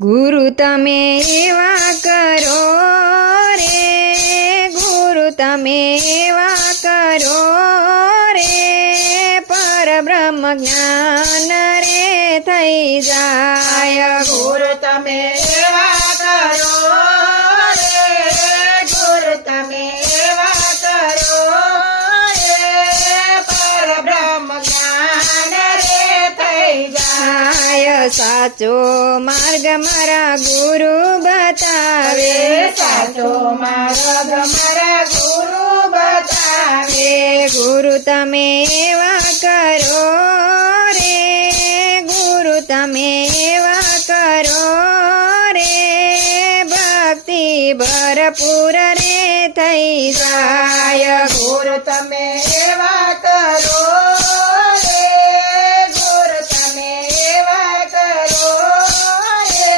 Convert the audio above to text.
ગુરુ તમે એવા કરો રે, ગુરુ તમે એવા કરો રે, પરબ્રહ્મ જ્ઞાન રે થઈ જાય. ગુરુ તમે એવા કરો રે, ગુરુ તમે એવા કરો રે, પરબ્રહ્મ જ્ઞાન રે થઈ જાય. સાચો માર્ગ મારા ગુરુ બતાવે, સાચો માર્ગ મારા ગુરુ બતાવે. ગુરુ તમે એવા કરો રે, ગુરુ તમે એવા કરો રે, ભક્તિ ભરપૂર રે થઈ જાય. ગુરુ તમે એવા કરો